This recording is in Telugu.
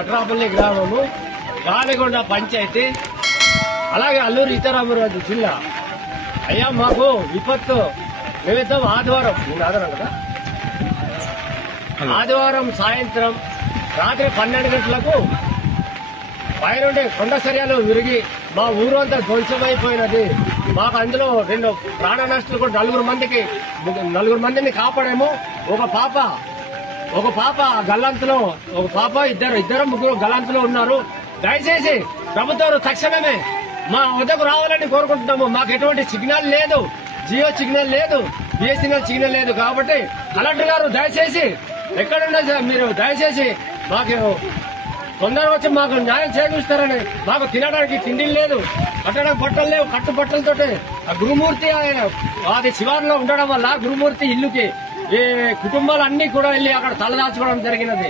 సట్రాపల్లి గ్రామము, గాలిగొండ పంచాయతీ, అలాగే అల్లూరు సీతారామరాజు జిల్లా. అయ్యా మాకు విపత్తు నిమిత్తం ఆదివారం సాయంత్రం రాత్రి 12 గంటలకు పైనుండి కొండ చర్యలు విరిగి మా ఊరు అంతా ధ్వంసమైపోయినది. మాకు అందులో 2 ప్రాణ నష్టాలు కూడా 4 మందిని కాపాడేమో. ఒక పాప గల్లంతులో, ఒక పాప ఇద్దరు ముగ్గురు గల్లంతులో ఉన్నారు. దయచేసి ప్రభుత్వం తక్షణమే మా వద్దకు రావాలని కోరుకుంటున్నాము. మాకు ఎటువంటి సిగ్నల్ లేదు, జియో సిగ్నల్ లేదు, బిఎస్ఎన్ఎల్ సిగ్నల్ లేదు. కాబట్టి కలెక్టర్ గారు దయచేసి ఎక్కడున్నా మీరు దయచేసి మాకు తొందరగా వచ్చి మాకు న్యాయం చేకూరుస్తారని. మాకు తినడానికి తిండి లేదు, కట్టడానికి బట్టలు లేవు. కట్టు బట్టలతో ఆ గురుమూర్తి అది శివారులో ఉండడం వల్ల గురుమూర్తి ఇల్లుకి ఈ కుటుంబాలన్నీ కూడా వెళ్లి అక్కడ తలదాచుకోవడం జరిగినది.